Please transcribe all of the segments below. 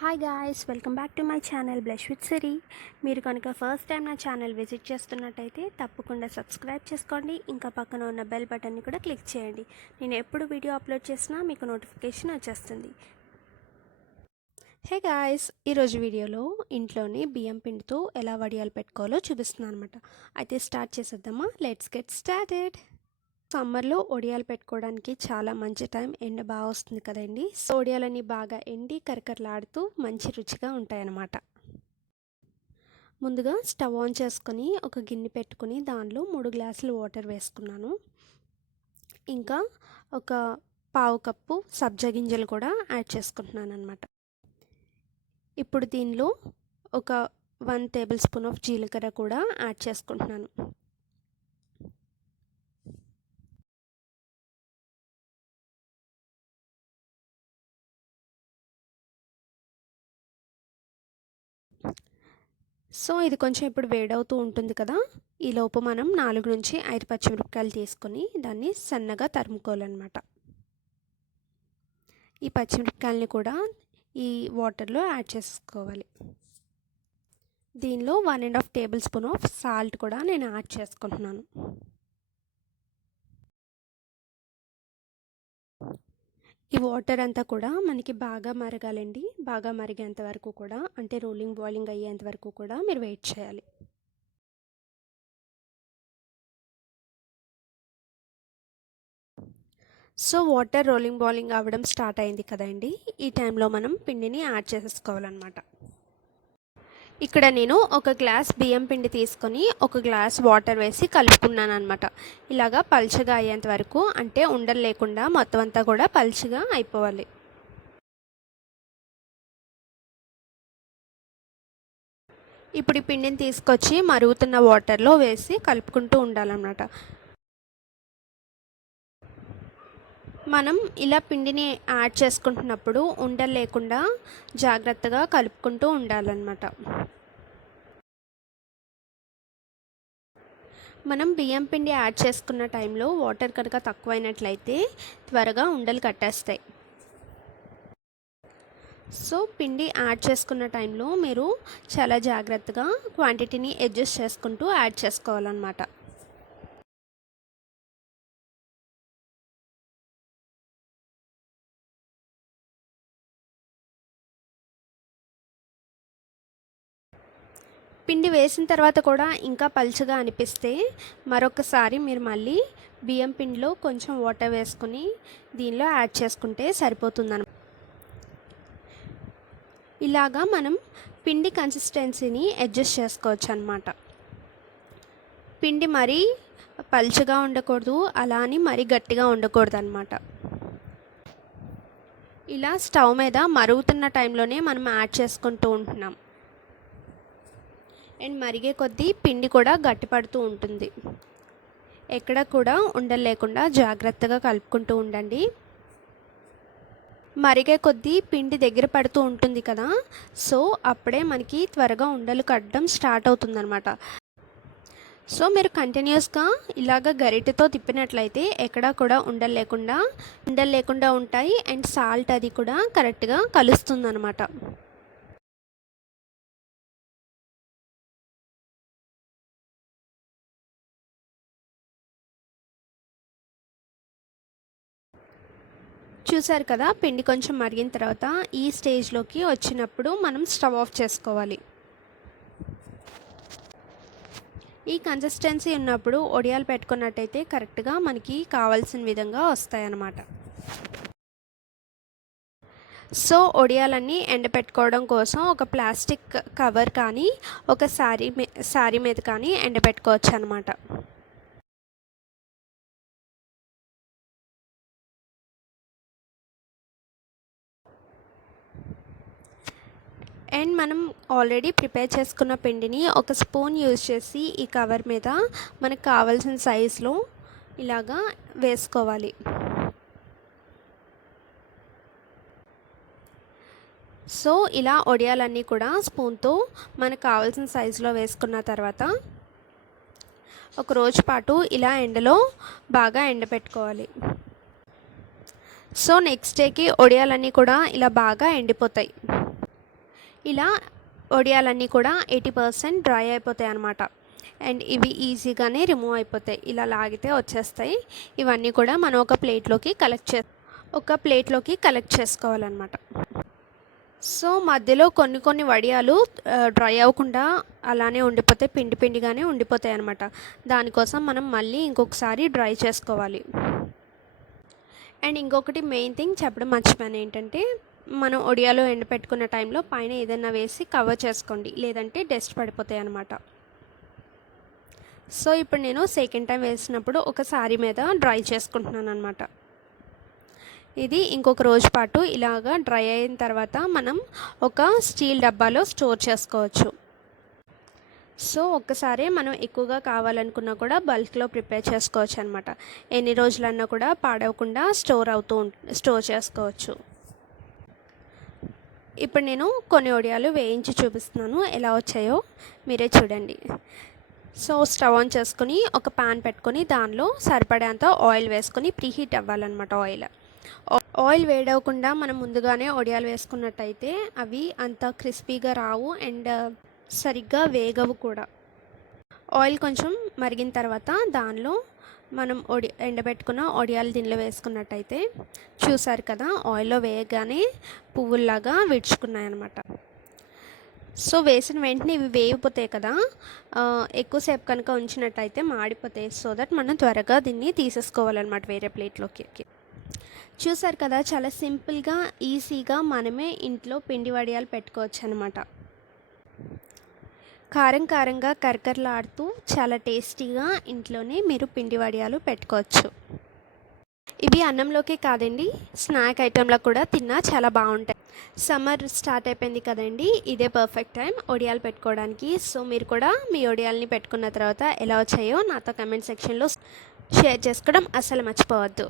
Hi guys, welcome back to my channel blush with Siri. మీరు కనుక first time నా channel visit చేస్తున్నట్టయితే తప్పకుండా సబ్స్క్రైబ్ చేసుకోండి. ఇంకా పక్కన ఉన్న బెల్ బటన్ని కూడా క్లిక్ చేయండి. నేను ఎప్పుడు వీడియో అప్లోడ్ చేసినా మీకు నోటిఫికేషన్ వచ్చేస్తుంది. హే గాయ్స్, ఈరోజు వీడియోలో ఇంట్లోని బియ్యం పిండితో ఎలా వడియాలు పెట్టుకోవాలో చూపిస్తున్నాను అనమాట. అయితే స్టార్ట్ చేసేద్దామా? Let's get started. సమ్మర్లో ఒడియాలు పెట్టుకోవడానికి చాలా మంచి టైం. ఎండ బాగా వస్తుంది కదండి. సో ఒడియాలని బాగా ఎండి కరకరలాడుతూ మంచి రుచిగా ఉంటాయన్నమాట. ముందుగా స్టవ్ ఆన్ చేసుకొని ఒక గిన్నె పెట్టుకుని దానిలో 3 గ్లాసులు వాటర్ వేసుకున్నాను. ఇంకా ఒక పావు కప్పు సబ్జా గింజలు కూడా యాడ్ చేసుకుంటున్నాను అనమాట. ఇప్పుడు దీనిలో ఒక 1 టేబుల్ స్పూన్ ఆఫ్ జీలకర్ర కూడా యాడ్ చేసుకుంటున్నాను. సో ఇది కొంచెం ఇప్పుడు వేడవుతూ ఉంటుంది కదా. ఈలోపు మనం 4 నుంచి 5 పచ్చిమిరపకాయలు తీసుకొని దాన్ని సన్నగా తరుముకోవాలన్నమాట. ఈ పచ్చిమిరపకాయలని కూడా ఈ వాటర్లో యాడ్ చేసుకోవాలి. దీనిలో 1.5 టేబుల్ స్పూన్ ఆఫ్ సాల్ట్ కూడా నేను యాడ్ చేసుకుంటున్నాను. ఈ వాటర్ అంతా కూడా మనకి బాగా మరగాలండి. బాగా మరిగేంత వరకు కూడా, అంటే బాయిలింగ్ అయ్యేంత వరకు కూడా మీరు వెయిట్ చేయాలి. సో వాటర్ బాయిలింగ్ అవ్వడం స్టార్ట్ అయింది కదండి. ఈ టైంలో మనం పిండిని యాడ్ చేసేసుకోవాలన్నమాట. ఇక్కడ నేను ఒక గ్లాస్ బియ్యం పిండి తీసుకొని ఒక గ్లాస్ వాటర్ వేసి కలుపుకున్నాను అనమాట. ఇలాగా పల్చగా అయ్యేంత వరకు, అంటే ఉండలు లేకుండా మొత్తం అంతా కూడా పల్చగా అయిపోవాలి. ఇప్పుడు ఈ పిండిని తీసుకొచ్చి మరుగుతున్న వాటర్లో వేసి కలుపుకుంటూ ఉండాలన్నమాట. మనం ఇలా పిండిని యాడ్ చేసుకుంటున్నప్పుడు ఉండలు లేకుండా జాగ్రత్తగా కలుపుకుంటూ ఉండాలన్నమాట. మనం బియ్యం పిండి యాడ్ చేసుకున్న టైంలో వాటర్ కనుక తక్కువైనట్లయితే త్వరగా ఉండలు కట్టేస్తాయి. సో పిండి యాడ్ చేసుకున్న టైంలో మీరు చాలా జాగ్రత్తగా క్వాంటిటీని అడ్జస్ట్ చేసుకుంటూ యాడ్ చేసుకోవాలన్నమాట. పిండి వేసిన తర్వాత కూడా ఇంకా పల్చగా అనిపిస్తే మరొకసారి మీరు మళ్ళీ బియ్యం పిండిలో కొంచెం వాటర్ వేసుకొని దీనిలో యాడ్ చేసుకుంటే సరిపోతుందన్నమాట. ఇలాగా మనం పిండి కన్సిస్టెన్సీని అడ్జస్ట్ చేసుకోవచ్చు అన్నమాట. పిండి మరీ పల్చగా ఉండకూడదు, అలా అని మరీ గట్టిగా ఉండకూడదు అన్నమాట. ఇలా స్టవ్ మీద మరుగుతున్న టైంలోనే మనం యాడ్ చేసుకుంటూ ఉంటున్నాం. అండ్ మరిగే కొద్దీ పిండి కూడా గట్టిపడుతూ ఉంటుంది. ఎక్కడ కూడా ఉండలు లేకుండా జాగ్రత్తగా కలుపుకుంటూ ఉండండి. మరిగే కొద్దీ పిండి దగ్గర పడుతూ ఉంటుంది కదా. సో అప్పుడే మనకి త్వరగా ఉండలు కట్టడం స్టార్ట్ అవుతుందన్నమాట. సో మీరు కంటిన్యూస్గా ఇలాగ గరిటెతో తిప్పినట్లయితే ఎక్కడా కూడా ఉండలు లేకుండా ఉంటాయి. అండ్ సాల్ట్ అది కూడా కరెక్ట్గా కలుస్తుందన్నమాట. చూసారు కదా, పిండి కొంచెం మరిగిన తర్వాత ఈ స్టేజ్లోకి వచ్చినప్పుడు మనం స్టవ్ ఆఫ్ చేసుకోవాలి. ఈ కన్సిస్టెన్సీ ఉన్నప్పుడు ఒడియాలు పెట్టుకున్నట్టయితే కరెక్ట్గా మనకి కావాల్సిన విధంగా వస్తాయన్నమాట. సో ఒడియాలన్నీ ఎండబెట్టుకోవడం కోసం ఒక ప్లాస్టిక్ కవర్ కానీ ఒక శారీ మీద కానీ ఎండబెట్టుకోవచ్చు అన్నమాట. అండ్ మనం ఆల్రెడీ ప్రిపేర్ చేసుకున్న పిండిని ఒక స్పూన్ యూజ్ చేసి ఈ కవర్ మీద మనకు కావాల్సిన సైజులో ఇలాగా వేసుకోవాలి. సో ఇలా ఒడియాలన్నీ కూడా స్పూన్తో మనకు కావాల్సిన సైజులో వేసుకున్న తర్వాత ఒక రోజు పాటు ఇలా ఎండలో బాగా ఎండబెట్టుకోవాలి. సో నెక్స్ట్ డేకి ఒడియాలన్నీ కూడా ఇలా బాగా ఎండిపోతాయి. ఇలా వడియాలన్నీ కూడా 80% డ్రై అయిపోతాయి అన్నమాట. అండ్ ఇవి ఈజీగానే రిమూవ్ అయిపోతాయి. ఇలా లాగితే వచ్చేస్తాయి. ఇవన్నీ కూడా మనం ఒక ప్లేట్లోకి కలెక్ట్ చేసుకోవాలన్నమాట. సో మధ్యలో కొన్ని వడియాలు డ్రై అవ్వకుండా అలానే ఉండిపోతాయి, పిండిగానే ఉండిపోతాయి అన్నమాట. దానికోసం మనం మళ్ళీ ఇంకొకసారి డ్రై చేసుకోవాలి. అండ్ ఇంకొకటి మెయిన్ థింగ్ చెప్పడం మర్చిపోయాను ఏంటంటే, మనం వడియాలు ఎండపెట్టుకున్న టైంలో పైన ఏదైనా వేసి కవర్ చేసుకోండి, లేదంటే డస్ట్ పడిపోతాయి అన్నమాట. సో ఇప్పుడు నేను సెకండ్ టైం వేసినప్పుడు ఒక శారీ మీద డ్రై చేసుకుంటున్నాను అనమాట. ఇది ఇంకొక రోజు పాటు ఇలాగా డ్రై అయిన తర్వాత మనం ఒక స్టీల్ డబ్బాలో స్టోర్ చేసుకోవచ్చు. సో ఒక్కసారి మనం ఎక్కువగా కావాలనుకున్నా కూడా బల్క్లో ప్రిపేర్ చేసుకోవచ్చు అనమాట. ఎన్ని రోజులన్నా కూడా పాడవకుండా స్టోర్ చేసుకోవచ్చు. ఇప్పుడు నేను కొన్ని వడియాలు వేయించి చూపిస్తున్నాను, ఎలా వచ్చాయో మీరే చూడండి. సో స్టవ్ ఆన్ చేసుకుని ఒక ప్యాన్ పెట్టుకొని దానిలో సరిపడేంత ఆయిల్ వేసుకొని ప్రీహీట్ అవ్వాలన్నమాట. ఆయిల్ వేడవకుండా మనం ముందుగానే వడియాలు వేసుకున్నట్టయితే అవి అంత క్రిస్పీగా రావు అండ్ సరిగ్గా వేగవు కూడా. ఆయిల్ కొంచెం మరిగిన తర్వాత దానిలో మనం ఎండబెట్టుకున్న వడియాలు దీనిలో వేసుకున్నట్టయితే చూసారు కదా, ఆయిల్లో వేయగానే పువ్వుల్లాగా విడుచుకున్నాయి అన్నమాట. సో వేసిన వెంటనే ఇవి వేగిపోతాయి కదా, ఎక్కువసేపు కనుక ఉంచినట్టయితే మాడిపోతాయి. సో దట్ మనం త్వరగా దీన్ని తీసేసుకోవాలన్నమాట వేరే ప్లేట్లోకి. చూసారు కదా, చాలా సింపుల్గా ఈజీగా మనమే ఇంట్లో పిండి వడియాలు పెట్టుకోవచ్చు అనమాట. కారంగా కరకరలాడుతూ చాలా టేస్టీగా ఇంట్లోనే మీరు పిండి వడియాలు పెట్టుకోవచ్చు. ఇవి అన్నంలోకే కాదండి, స్నాక్ ఐటెంలో కూడా తిన్నా చాలా బాగుంటాయి. సమ్మర్ స్టార్ట్ అయిపోయింది కదండి, ఇదే పర్ఫెక్ట్ టైం వడియాలు పెట్టుకోవడానికి. సో మీరు కూడా మీ వడియాలని పెట్టుకున్న తర్వాత ఎలా వచ్చాయో నాతో కమెంట్ సెక్షన్లో షేర్ చేసుకోవడం అస్సలు మర్చిపోవద్దు.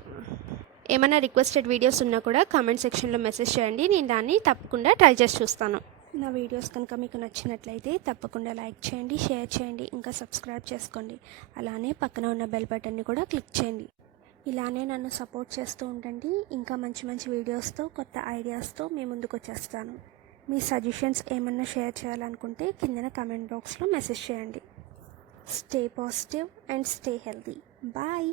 ఏమైనా రిక్వెస్టెడ్ వీడియోస్ ఉన్నా కూడా కామెంట్ సెక్షన్లో మెసేజ్ చేయండి, నేను దాన్ని తప్పకుండా ట్రై చేసి చూస్తాను. నా వీడియోస్ కనుక మీకు నచ్చినట్లయితే తప్పకుండా లైక్ చేయండి, షేర్ చేయండి, ఇంకా సబ్స్క్రైబ్ చేసుకోండి. అలానే పక్కన ఉన్న బెల్ బటన్ని కూడా క్లిక్ చేయండి. ఇలానే నన్ను సపోర్ట్ చేస్తూ ఉండండి. ఇంకా మంచి వీడియోస్తో, కొత్త ఐడియాస్తో మీ ముందుకు వచ్చేస్తాను. మీ సజెషన్స్ ఏమన్నా షేర్ చేయాలనుకుంటే కిందన కామెంట్ బాక్స్లో మెసేజ్ చేయండి. Stay positive and stay healthy. Bye.